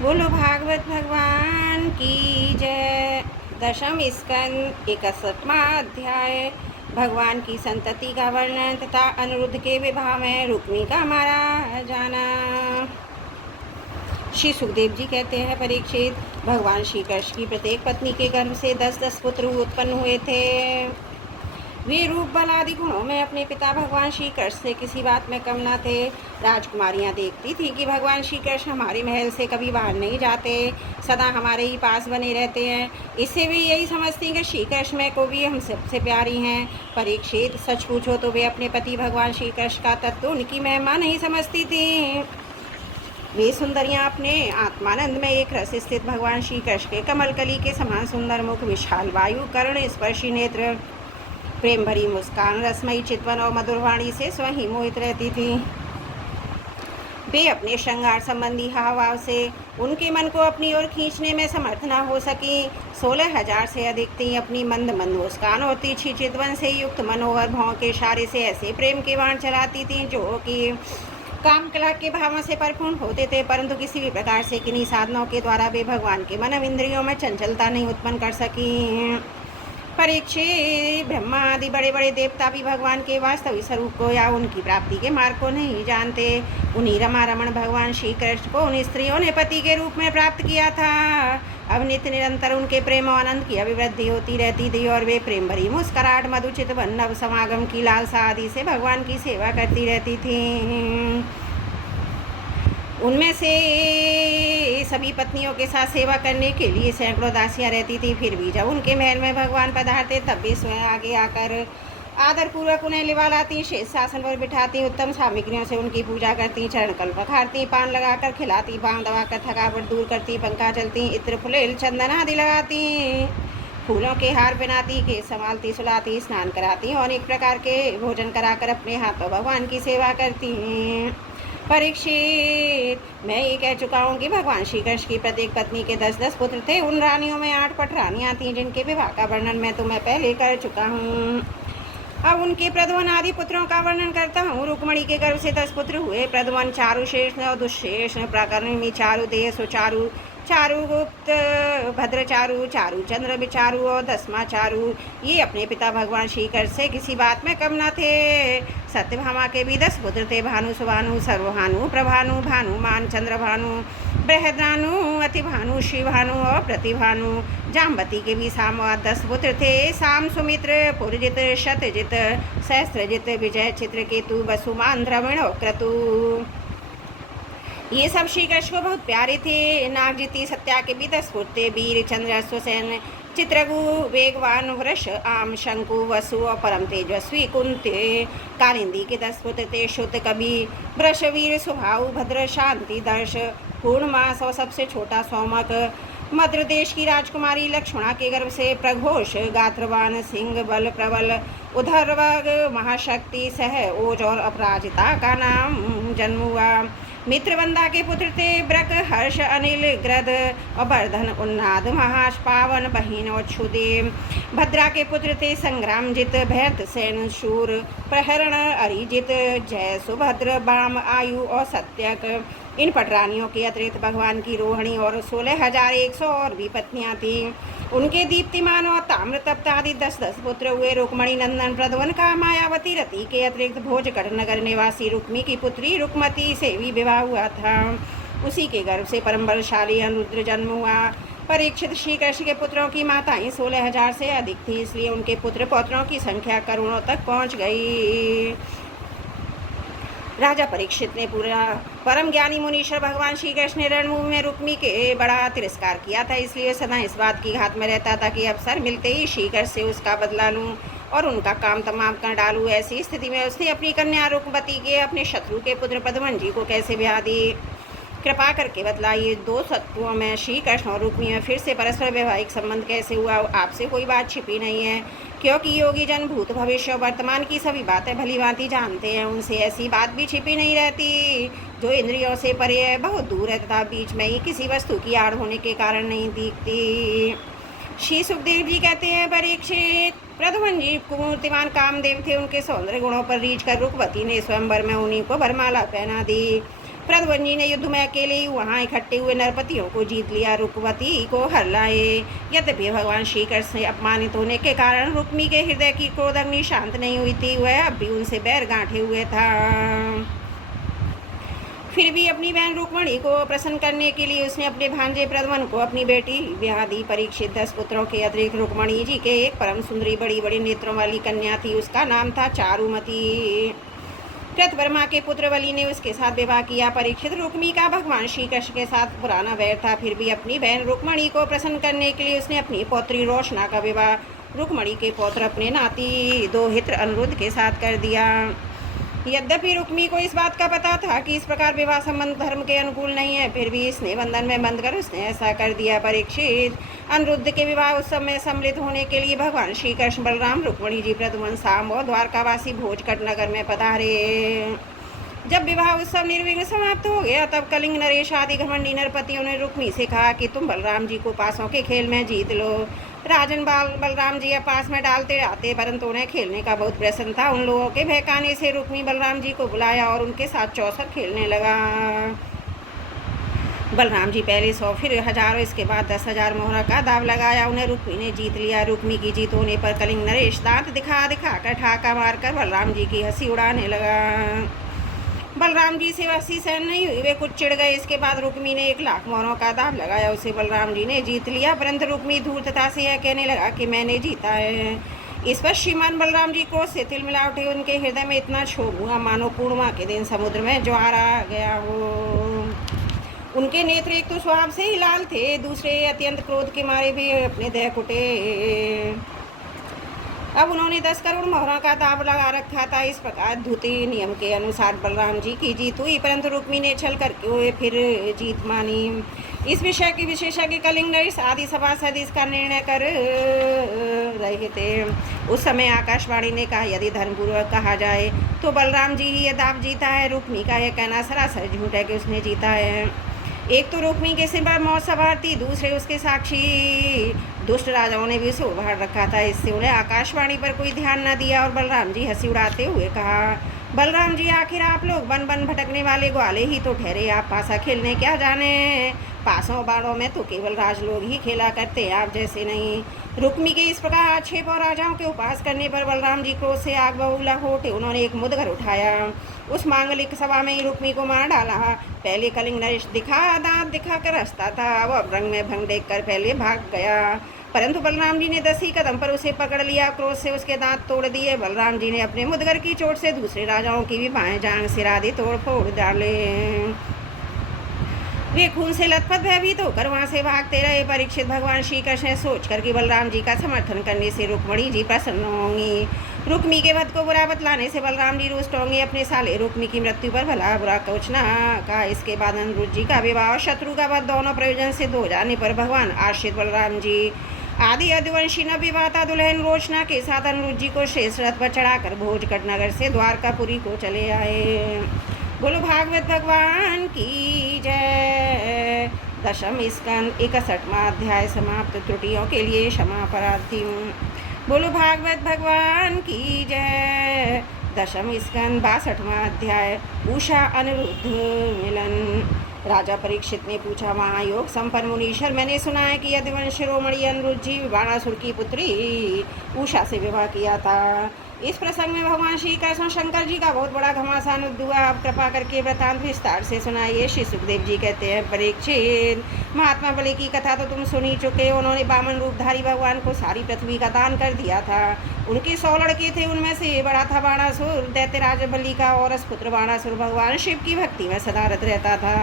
बोलो भागवत भगवान की जय। दशम स्कंद 61वां अध्याय। भगवान की संतति का वर्णन तथा अनिरुद्ध के विवाह में रुक्मी का मारा जाना। श्री सुखदेव जी कहते हैं, परीक्षित, भगवान श्री कृष्ण की प्रत्येक पत्नी के गर्भ से 10-10 पुत्र उत्पन्न हुए थे। वे रूप बल आदि गुणों में अपने पिता भगवान श्री कृष्ण से किसी बात में कम न थे। राजकुमारियां देखती थीं कि भगवान श्री कृष्ण हमारे महल से कभी बाहर नहीं जाते, सदा हमारे ही पास बने रहते हैं। इससे वे यही समझती कि श्री कृष्ण में को भी हम सबसे प्यारी हैं। परीक्षित, सच पूछो तो वे अपने पति भगवान श्री कृष्ण का तत्व उनकी महिमा नहीं समझती थीं। वे सुंदरियां अपने आत्मानंद में एक रस स्थित भगवान श्री कृष्ण के कमल कली के समान सुंदर मुख, विशाल वायु, कर्ण स्पर्शी नेत्र, प्रेम भरी मुस्कान, रसमयी चितवन और मधुर वाणी से स्वयं ही मोहित रहती थी। वे अपने श्रृंगार संबंधी हावभाव से उनके मन को अपनी ओर खींचने में समर्थ न हो सकी। 16,000 से अधिक थी अपनी मंद मंद मुस्कान और तीखी चितवन से युक्त मनोहर भाव के इशारे से ऐसे प्रेम के बाण चलाती थी जो कि काम कला के भावों से परिपूर्ण होते थे, परंतु किसी भी प्रकार से किन्हीं साधनों के द्वारा वे भगवान के मन इंद्रियों में चंचलता नहीं उत्पन्न कर सकी। परीक्षित, ब्रह्मा आदि बड़े बड़े देवता भी भगवान के वास्तविक स्वरूप को या उनकी प्राप्ति के मार्ग को नहीं जानते। उन्हीं रमा रमण भगवान श्री कृष्ण को उन स्त्रियों ने पति के रूप में प्राप्त किया था। अब नित्य निरंतर उनके प्रेम और आनंद की अभिवृद्धि होती रहती थी और वे प्रेम भरी मुस्कराहट, मधुचित नव समागम की लालसा आदि से भगवान की सेवा करती रहती थी। उनमें से सभी पत्नियों के साथ सेवा करने के लिए सैकड़ों दासियां रहती थी। फिर भी जब उनके महल में भगवान पधारते तब भी स्वयं आगे आकर आदरपूर्वक उन्हें लिवा लाती, शेष शासन पर बिठाती, उत्तम सामग्रियों से उनकी पूजा करती, चरण कल पखारती, पान लगाकर खिलाती, बांग दबाकर थकावट दूर करती, पंखा चलती, इत्र फुलेल चंदन आदि लगाती, फूलों के हार पहनाती, केस संभालती, सुलाती, स्नान कराती और एक प्रकार के भोजन कराकर अपने हाथों भगवान की सेवा करती। परीक्षित, मैं ये कह चुका हूँ कि भगवान श्री कृष्ण की प्रत्येक पत्नी के 10-10 पुत्र थे। उन रानियों में 8 पट रानियाँ थीं जिनके विवाह का वर्णन मैं तुम्हें पहले कर चुका हूँ। अब उनके प्रद्वन आदि पुत्रों का वर्णन करता हूँ। रुक्मणी के गर्भ से 10 पुत्र हुए। प्रद्वन, चारुशेष और दुष्शेष, प्राकर्णिनी, चारुदेह, सुचारु, चारुगुप्त, भद्रचारु, चारुचंद्र, विचारु और 10वां चारु। ये अपने पिता भगवान श्री कृष्ण से किसी बात में कम न थे। सत्यभामा के भी 10 पुत्र थे। भानु, सुभानु, सर्वभानु, प्रभानु, भानुमान, चंद्रभानु, बृहद्भानु, अतिभानु, शिवभानु और प्रतिभानु। जाम्बती के भी सामवाद 10 पुत्र थे। साम, सुमित्र, पुरजित, शतजित, सहस्त्रजित, विजय, चित्रकेतु, वसुमान, द्रविण और क्रतु। ये सब श्री कृष्ण को बहुत प्यारे थे। नागजिति, सत्या के भी 10 पुत्र थे। वीर, चंद्र, अश्वसेन, चित्रगु, वेगवान, वृष, आम, शंकु, वसु और परम तेजस्वी कुंती। कालिंदी के 10 पुत्र थे। शुद्ध, कवि, वृषवीर, सुहाऊ, भद्र, शांति, दर्श, पूर्णमास और सबसे छोटा सौमक। मध्य देश की राजकुमारी लक्ष्मणा के गर्भ से प्रघोष, गात्रवान, सिंह, बल, प्रबल, उधर्वग, महाशक्ति, सह, ओज और अपराजिता का नाम जन्म हुआ। मित्रवंदा के पुत्र थे ब्रक, हर्ष, अनिल, ग्रद और वर्धन, उन्नाद, महाश, पावन, बहीन और क्षुदेव। भद्रा के पुत्र थे संग्रामजित, भैत, सेन, शूर, प्रहरण, अरिजित, जय, सुभद्र, बाम, आयु और सत्यक। इन पटरानियों के अतिरिक्त भगवान की रोहिणी और 16,100 और भी पत्नियां थीं। उनके दीप्तिमान और ताम्र तप्त आदि 10-10 पुत्र हुए। रुक्मणी नंदन प्रद्वन का मायावती रति के अतिरिक्त भोजगढ़ नगर निवासी रुक्मी की पुत्री रुक्मती से भी विवाह हुआ था। उसी के गर्भ से परम बलशाली अनिरुद्ध जन्म हुआ। परीक्षित, श्री कृष्ण के पुत्रों की माताएं 16,000 से अधिक थी, इसलिए उनके पुत्र पौत्रों की संख्या करोड़ों तक पहुंच गई। राजा परीक्षित ने पूरा परम ज्ञानी मुनीश्वर भगवान श्री कृष्ण ने रणभूमि में रुक्मी के बड़ा तिरस्कार किया था, इसलिए सदा इस बात की घात में रहता था कि अवसर मिलते ही श्री कृष्ण से उसका बदला लूं और उनका काम तमाम कर डालूं। ऐसी स्थिति में उसने अपनी कन्या रुक्मती के अपने शत्रु के पुत्र पद्मन जी को कैसे ब्याह दी। कृपा करके बतलाइए, 2 सत्पुओं में श्री कृष्ण और रुक्मी में फिर से परस्पर वैवाहिक संबंध कैसे हुआ? आपसे कोई बात छिपी नहीं है, क्योंकि योगी जन भूत, भविष्य और वर्तमान की सभी बातें भली भांति जानते हैं। उनसे ऐसी बात भी छिपी नहीं रहती जो इंद्रियों से परे है, बहुत दूर है तथा बीच में ही किसी वस्तु की आड़ होने के कारण नहीं दिखती। श्री सुखदेव जी कहते हैं, परीक्षित, प्रद्युम्न जी मूर्तिमान कामदेव थे। उनके सौंदर्य गुणों पर रीझ कर रुक्मती ने स्वयंवर में उन्हीं को वरमाला पहना दी। प्रद्युम्न जी ने युद्ध में अकेले ही वहाँ इकट्ठे हुए नरपतियों को जीत लिया, रुक्मती को हर लाए। यद्यपि भगवान श्री कृष्ण से अपमानित होने के कारण रुक्मी के हृदय की क्रोध अग्नि शांत नहीं हुई थी, वह अब भी उनसे बैर गांठे हुए था। फिर भी अपनी बहन रुक्मणी को प्रसन्न करने के लिए उसने अपने भांजे प्रद्युम्न को अपनी बेटी ब्याह दी। परीक्षित 10 पुत्रों के अतिरिक्त रुक्मणी जी के एक परम सुंदरी बड़ी बड़ी नेत्रों वाली कन्या थी, उसका नाम था चारुमती। कृतवर्मा के पुत्र बलि ने उसके साथ विवाह किया। परीक्षित रुक्मी का भगवान श्री कृष्ण के साथ पुराना वैर था, फिर भी अपनी बहन रुक्मणी को प्रसन्न करने के लिए उसने अपनी पौत्री रोशना का विवाह रुक्मणी के पौत्र अपने नाती दोहित्र अनिरुद्ध के साथ कर दिया। यद्यपि रुक्मी को इस बात का पता था कि इस प्रकार विवाह संबंध धर्म के अनुकूल नहीं है, फिर भी इसने बंधन में बंधकर उसने ऐसा कर दिया। परीक्षित अनिरुद्ध के विवाह उत्सव में सम्मिलित होने के लिए भगवान श्री कृष्ण, बलराम, रुक्मणी जी, प्रद्युम्न, साम और द्वारकावासी भोजकट नगर में पधारे। जब विवाह उत्सव निर्विघ्न समाप्त हो गया, तब कलिंग नरेश आदि घमंडी नरपतियों ने रुक्मी से कहा कि तुम बलराम जी को पासों के खेल में जीत लो। राजन बलराम जी अब पास में डालते आते, परंतु उन्हें खेलने का बहुत प्रसन्न था। उन लोगों के बहकाने से रुक्मी बलराम जी को बुलाया और उनके साथ चौसर खेलने लगा। बलराम जी पहले 100 फिर हजारों, इसके बाद 10,000 मोहरा का दाव लगाया। उन्हें रुक्मी ने जीत लिया। रुक्मी की जीत होने पर कलिंग नरेश दांत दिखा दिखा कर ठाका मारकर बलराम जी की हंसी उड़ाने लगा। बलराम जी से हंसी सहन नहीं हुई, वे कुछ चिढ़ गए। इसके बाद रुक्मी ने 1,00,000 मोहरों का दाव लगाया, उसे बलराम जी ने जीत लिया। परंतु रुक्मी धूर्तता से यह कहने लगा कि मैंने जीता है। इस पर श्रीमान बलराम जी क्रोध से तिलमिला उठे। उनके हृदय में इतना क्षोभ हुआ मानो पूर्णिमा के दिन समुद्र में ज्वार आ गया हो। उनके नेत्र एक तो स्वभाव से ही लाल थे, दूसरे अत्यंत क्रोध के मारे भी अपने देह कुटे। अब उन्होंने 10 करोड़ मोहरों का दाव लगा रखा था। इस प्रकार धुति नियम के अनुसार बलराम जी की जीत हुई, परंतु रुक्मी ने छल करके फिर जीत मानी। इस विषय के विशेषज्ञ कलिंग नरेश आदि सभासद इसका निर्णय कर रहे थे। उस समय आकाशवाणी ने कहा, यदि धर्मपूर्वक कहा जाए तो बलराम जी ही ये दाव जीता है। रुक्मी का यह कहना सरासर झूठ है कि उसने जीता है। एक तो रुक्मी के सिर पर मौत सवार थी, दूसरे उसके साक्षी दुष्ट राजाओं ने भी उसे उभार रखा था। इससे उन्हें आकाशवाणी पर कोई ध्यान न दिया और बलराम जी हंसी उड़ाते हुए कहा, बलराम जी, आखिर आप लोग बन बन भटकने वाले ग्वाले ही तो ठहरे। आप पासा खेलने क्या जाने। पासों बाड़ों में तो केवल राजलोग ही खेला करते, आप जैसे नहीं। रुक्मी के इस प्रकार आक्षेप और राजाओं के उपास करने पर बलराम जी क्रोध से आग बबूला हो उठे। उन्होंने एक मुदगर उठाया, उस मांगलिक सभा में ही रुक्मी को मार डाला। पहले कलिंग नरेश दांत दिखाकर हंसता था, अब रंग में भंग देखकर पहले भाग गया, परंतु बलराम जी ने 10 ही कदम पर उसे पकड़ लिया। क्रोध से उसके दांत तोड़ दिए। बलराम जी ने अपने मुदगर की चोट से दूसरे राजाओं की भी बाएं जांग सिर आदि तोड़ फोड़ डाले। वे खून से लथपथ भयभीत होकर वहां से भागते रहे। परीक्षित भगवान श्री कृष्ण ने सोचकर कि बलराम जी का समर्थन करने से रुक्मणी जी प्रसन्न होंगी, रुक्मी के वध को बुरा बतलाने से बलराम जी रुष्ट होंगे। अपने साले रुक्मी की मृत्यु पर भला बुरा कुछ न कहा। इसके बाद अनिरुद्ध जी का विवाह और शत्रु का वध दोनों प्रयोजन सिद्ध हो जाने पर भगवान आश्रित बलराम जी आदि यदुवंशी नवविवाहिता दुल्हन रोशना के साथ अनिरुद्ध जी को शेष रथ पर चढ़ाकर भोजकट नगर से द्वारकापुरी को चले आए। बोलो भागवत भगवान की जय। दशम स्कंद 61वां अध्याय समाप्त। त्रुटियों के लिए क्षमा प्रार्थी हूँ। बोलो भागवत भगवान की जय। दशम स्कंद 62वां अध्याय उषा अनिरुद्ध मिलन। राजा परीक्षित ने पूछा, महायोग संपन्न मुनीश्वर, मैंने सुना है कि यदुवंश शिरोमणि अनिरुद्ध जी बाणासुर की पुत्री उषा से विवाह किया था। इस प्रसंग में भगवान श्री कृष्ण शंकर जी का बहुत बड़ा घमासान हुआ। अब कृपा करके वृतांत विस्तार से सुनाइए। श्री सुखदेव जी कहते हैं, परीक्षित, महात्मा बलि की कथा तो तुम सुन ही चुके। उन्होंने वामन रूपधारी भगवान को सारी पृथ्वी का दान कर दिया था। उनके 100 लड़के थे, उनमें से बड़ा था बाणासुर, दैत्यराज बलि का और पुत्र बाणासुर भगवान शिव की भक्ति में सदा रत रहता था।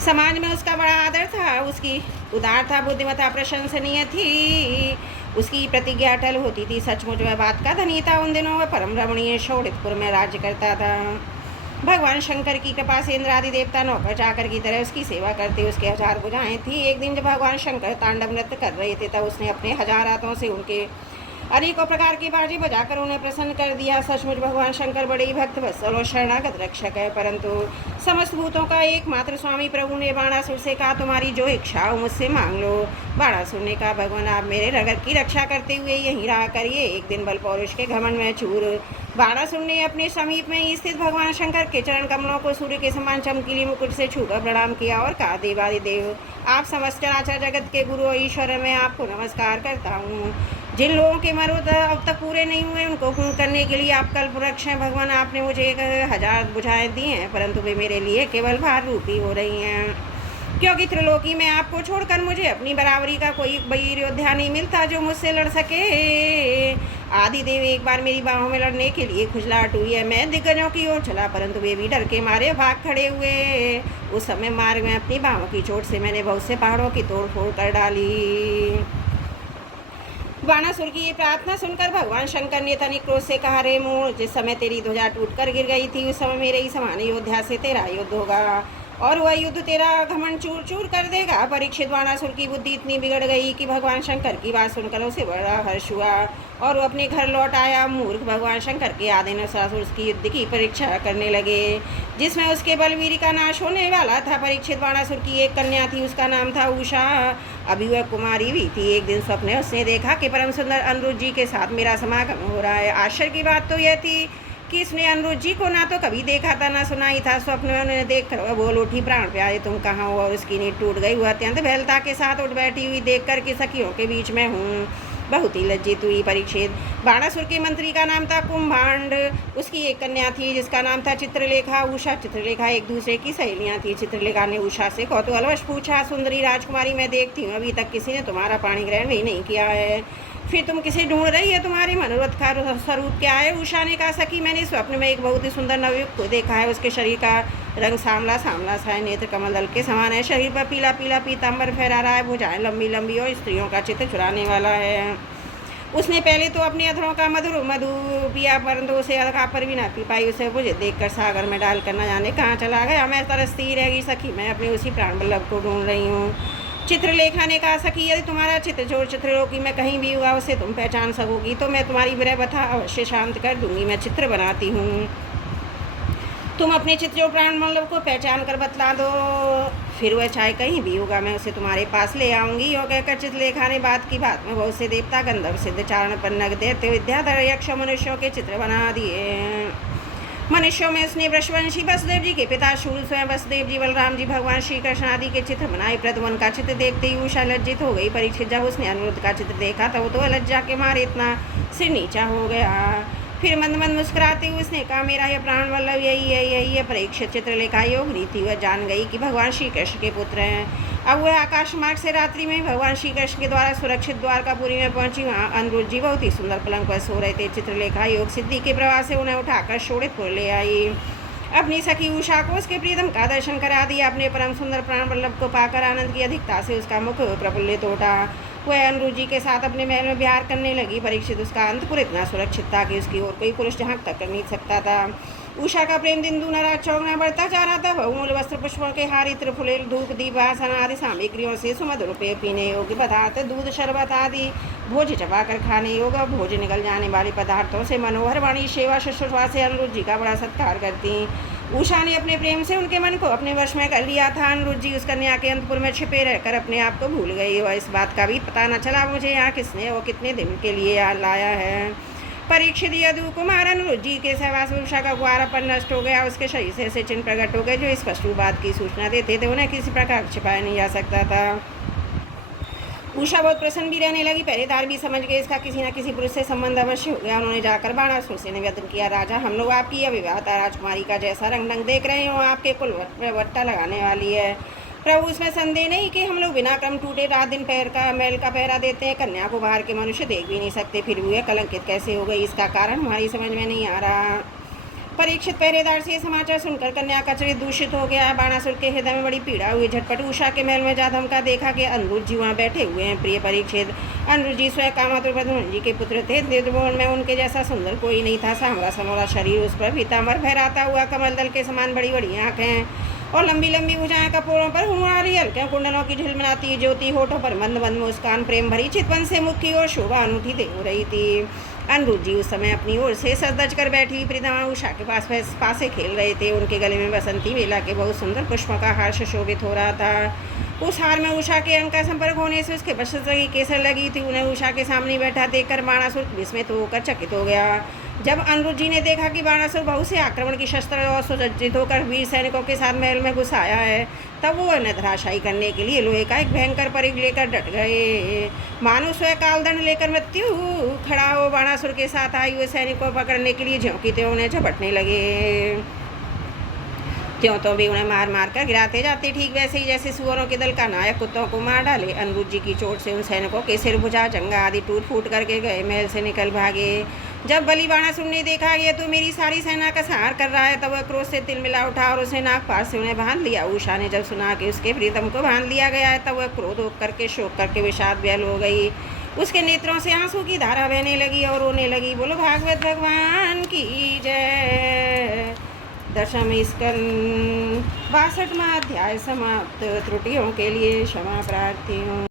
समाज में उसका बड़ा आदर था, उसकी उदारता बुद्धिमत्ता प्रशंसनीय थी, उसकी प्रतिज्ञा अटल होती थी, सचमुच वह बात का धनी था। उन दिनों वह परम रमणीय शोणितपुर में राज्य करता था। भगवान शंकर की कृपा से इंद्र आदि देवता नौकर चाकर की तरह उसकी सेवा करते। उसके 1000 भुजाएं थी। एक दिन जब भगवान शंकर तांडव नृत्य कर रहे थे, तब उसने अपने 1000 हाथों से उनके अनेकों प्रकार की बाजी बजाकर उन्हें प्रसन्न कर दिया। सचमुच भगवान शंकर बड़े ही भक्त वत्सल और शरणागत रक्षक है। परंतु समस्त भूतों का एकमात्र स्वामी प्रभु ने बाणासुर से कहा, तुम्हारी जो इच्छा हो मुझसे मांग लो। बाणासुर ने कहा, भगवान आप मेरे नगर की रक्षा करते हुए यहीं रहा करिए। एक दिन बल पौरुष के घमंड में चूर बाणासुर ने अपने समीप में ही स्थित भगवान शंकर के चरण कमलों को सूर्य के समान चमकीली मुकुट से छूकर प्रणाम किया और कहा, देवादिदेव, आप समस्त चराचर जगत के गुरु और ईश्वर, मैं आपको नमस्कार करता हूँ। जिन लोगों के मनोरथ अब तक पूरे नहीं हुए उनको पूर्ण करने के लिए आप कल्प वृक्ष हैं। भगवान, आपने मुझे 1000 भुजाएं दी हैं, परंतु वे मेरे लिए केवल भार रूपी हो रही हैं, क्योंकि त्रिलोकी में आपको छोड़कर मुझे अपनी बराबरी का कोई वीर योद्धा नहीं मिलता जो मुझसे लड़ सके। आदिदेव एक बार मेरी बाहों में लड़ने के लिए खुजलाहट हुई है। मैं दिग्गजों की ओर चला, परंतु वे भी डर के मारे भाग खड़े हुए। उस समय मार्ग में अपनी बाहों की चोट से मैंने बहुत से पहाड़ों की तोड़ फोड़ कर डाली। बाणासुर की ये प्रार्थना सुनकर भगवान शंकर ने तनिक क्रोध से कहा, रे मूढ़, जिस समय तेरी ध्वजा टूटकर गिर गई थी उस समय मेरे ही समान योद्धा से तेरा युद्ध होगा और वह युद्ध तेरा घमंड चूर चूर कर देगा। परीक्षित, बाणासुर की बुद्धि इतनी बिगड़ गई कि भगवान शंकर की बात सुनकर उसे बड़ा हर्ष हुआ और वो अपने घर लौट आया। मूर्ख, भगवान शंकर के आदेशानुसार उसकी युद्ध की परीक्षा करने लगे, जिसमें उसके बलवीर का नाश होने वाला था। परीक्षित, बाणासुर की एक कन्या थी, उसका नाम था उषा। अभी वह कुमारी भी थी। एक दिन स्वप्न उसने देखा कि परम सुंदर अनिरुद्ध जी के साथ मेरा समागम हो रहा है। आश्चर्य की बात तो यह थी कि इसने अनिरुद्ध जी को ना तो कभी देखा था ना सुना ही था। स्वप्न में उन्हें देख कर वह बोल उठी, प्राण प्यारे, तुम कहाँ हो? और उसकी नींद टूट गई। वह अत्यंत भैलता के साथ उठ बैठी हुई देख कर कि सखियों के बीच में हूँ, बहुत ही लज्जित हुई। परीक्षित, बाणासुर के मंत्री का नाम था कुंभांड। उसकी एक कन्या थी जिसका नाम था चित्रलेखा। उषा चित्रलेखा एक दूसरे की सहेलियाँ थी। चित्रलेखा ने उषा से कौतूहलवश पूछा, सुंदरी राजकुमारी, मैं देखती हूँ अभी तक किसी ने तुम्हारा पाणी ग्रहण भी नहीं किया है, फिर तुम किसे ढूंढ रही है? तुम्हारे मनोरथ का स्वरूप क्या है? उषा ने कहा, सखी, मैंने स्वप्न में एक बहुत ही सुंदर नवयुवक को देखा है। उसके शरीर का रंग सांवला सांवला सा है, नेत्र कमल दल के समान है, शरीर पर पीला पीला पीताम्बर फहरा रहा है, भुजाएं लंबी लंबी और स्त्रियों का चित्त चुराने वाला है। उसने पहले तो अपने अधरों का मधु पिया, परंतु उसे अधका पर भी ना पी पाई। उसे मुझे देखकर सागर में डालकर न जाने कहाँ चला गया। मैं तरसती रह गई सखी, मैं अपने उसी प्राण वल्लभ को ढूंढ रही हूँ। चित्रलेखा ने कहा, सखी, यदि तुम्हारा चित्रचोर चित्रलोकी में कहीं भी हुआ उसे तुम पहचान सकोगी तो मैं तुम्हारी विरह व्यथा अवश्य शांत कर दूंगी। मैं चित्र बनाती हूँ, तुम अपने चित्रचोर प्राण वल्लभ को पहचान कर बतला दो, फिर वह चाहे कहीं भी होगा मैं उसे तुम्हारे पास ले आऊँगी। और कहकर चित्रलेखा ने बात की बात में बहुत से देवता, गंधर्व, सिद्ध, चारण, पन्नग, दैत्य, विद्याधर, यक्ष, मनुष्यों के चित्र बना दिए। मनुष्यों में उसने वृषवंशी वसुदेव जी के पिता शूर, स्वयं वसुदेव जी, बलराम जी, भगवान श्री कृष्ण आदि के चित्र बनाए। प्रद्युम्न का चित्र देखते ही उषा लज्जित हो गई। परीक्षित, जब उसने अनिरुद्ध का चित्र देखा तब तो लज्जा के मारे इतना सिर नीचा हो गया। फिर मंद मंद मुस्कुराते हुए उसने कहा, मेरा यह प्राण वल्लभ यही है। परीक्षित, चित्रलेखा योग रीति वह जान गई कि भगवान श्री कृष्ण के पुत्र हैं। अब वह आकाश मार्ग से रात्रि में भगवान श्री कृष्ण के द्वारा सुरक्षित द्वारकापुरी में पहुंची। वहाँ अनिरुद्ध जी बहुत ही सुंदर पलंग पर सो रहे थे। चित्रलेखा योग सिद्धि के प्रवाह से उन्हें उठाकर शोणितपुर ले आई। अपनी सखी उषा को उसके प्रियतम का दर्शन करा दिया। अपने परम सुंदर प्राण वल्लभ को पाकर आनंद की अधिकता से उसका मुख प्रफुल्लित उठा। वह अनिरुद्ध जी के साथ अपने महल में विहार करने लगी। परीक्षित, उसका अंतपुर इतना सुरक्षित था कि उसकी ओर कोई पुरुष झांक तक कर नहीं सकता था। उषा का प्रेम दिन दूना चौगुना बढ़ता जा रहा था। बहुमूल्य वस्त्र, पुष्पों के हार, इत्र, फुलेल, धूप, दीप, आसन आदि सामग्रियों से सुमधुर रुपये पीने योग्य पदार्थ, दूध, शरबत आदि भोज चबाकर खाने योग्य भोज निकल जाने वाले पदार्थों से मनोहर वाणी सेवा शुश्रूषा से अनिरुद्ध जी का बड़ा सत्कार करती। उषा ने अपने प्रेम से उनके मन को अपने वश में कर लिया था। अनिरुद्ध जी उस कन्या के अंतपुर में छिपे रहकर अपने आप को भूल गई और इस बात का भी पता न चला मुझे यहाँ किसने और कितने दिन के लिए लाया है। परीक्षित, यदु कुमार अनिरुद्ध जी के सहवास उषा का कुआरापन नष्ट हो गया। उसके शरीर से ऐसे चिन्ह प्रकट हो गए जो स्पष्ट बात की सूचना देते थे, उन्हें किसी प्रकार छिपाया नहीं जा सकता था। उषा बहुत प्रसन्न भी रहने लगी। पहरेदार भी समझ गए इसका किसी न किसी पुरुष से संबंध अवश्य हो गया। उन्होंने जाकर बाणासुर से निवेदन किया, राजा, हम लोग आपकी अविवाहिता राजकुमारी का जैसा रंग देख रहे हो आपके कुल वट्टा लगाने वाली है। प्रभु, उसमें संदेह नहीं कि हम लोग बिना क्रम टूटे रात दिन पैर का महल का पहरा देते हैं। कन्या को बाहर के मनुष्य देख भी नहीं सकते, फिर भी कलंकित कैसे हो गई इसका कारण हमारी समझ में नहीं आ रहा। परीक्षित, पहरेदार से समाचार सुनकर कन्या का चरित्र दूषित हो गया। बाणासुर के हृदय में बड़ी पीड़ा हुई। झटपट उषा के महल में जा धमका देखा कि अनिरुद्ध जी वहाँ बैठे हुए हैं। प्रिय परीक्षित, अनिरुद्ध जी स्वयं कामतुर प्रद्युम्न जी के पुत्र थे। त्रिभुवन में उनके जैसा सुंदर कोई नहीं था। सांवला सनोरा शरीर, उस पर पीताम्बर फहराता हुआ, कमल दल के समान बड़ी बड़ी आँखें और लंबी लंबी भुजाएं, कपोरों पर हुमारी हल्के कुंडलों की झिलमिलाती ज्योति, होठों पर मंद मंद मुस्कान, प्रेम भरी चितवन से मुख की ओर शोभा अनूठी दे हो रही थी। अनिरुद्ध जी उस समय अपनी ओर से सज कर बैठी प्रियतमा उषा के पासे खेल रहे थे। उनके गले में बसंती बेला के बहुत सुंदर पुष्पों का हार सुशोभित हो रहा था। उस हार में उषा के अंग का संपर्क होने से उसके वक्षस्थल की केसर लगी थी। उन्हें उषा के सामने बैठा देखकर बाणासुर विस्मित होकर चकित हो गया। जब अनिरुद्ध जी ने देखा कि बाणासुर बहुत से आक्रमण की शस्त्र और सुसज्जित होकर वीर सैनिकों के साथ महल में घुस आया है, तब वो उन्हें धराशायी करने के लिए लोहे का एक भयंकर परिघ लेकर डट गए। मानो स्वयं कालदंड लेकर मृत्यु खड़ा हो बाणासुर के साथ आए हुए सैनिकों को पकड़ने के लिए ज्यों की त्यों उन्हें झपटने लगे। त्यों तो भी उन्हें मार मार कर गिराते जाते, ठीक वैसे ही जैसे सुअरों के दल का नायक कुत्तों को मार डाले। अनिरुद्ध जी की चोट से उन सैनिकों के सिर, भुजा, जंघा आदि टूट फूट करके गए, महल से निकल भागे। जब बलि बाणासुर ने देखा ये तो मेरी सारी सेना का संहार कर रहा है, तब वह क्रोध से तिलमिला उठा और उसे नागपाश से उन्हें बांध लिया। उषा ने जब सुना कि उसके प्रीतम को बांध लिया गया है, तब वह क्रोध होकर करके शोक करके विषाद व्याल हो गई। उसके नेत्रों से आंसू की धारा बहने लगी और रोने लगी। बोलो भागवत भगवान की जय। दशम स्कंद 62वां अध्याय समाप्त। त्रुटियों के लिए क्षमा प्रार्थी हूँ।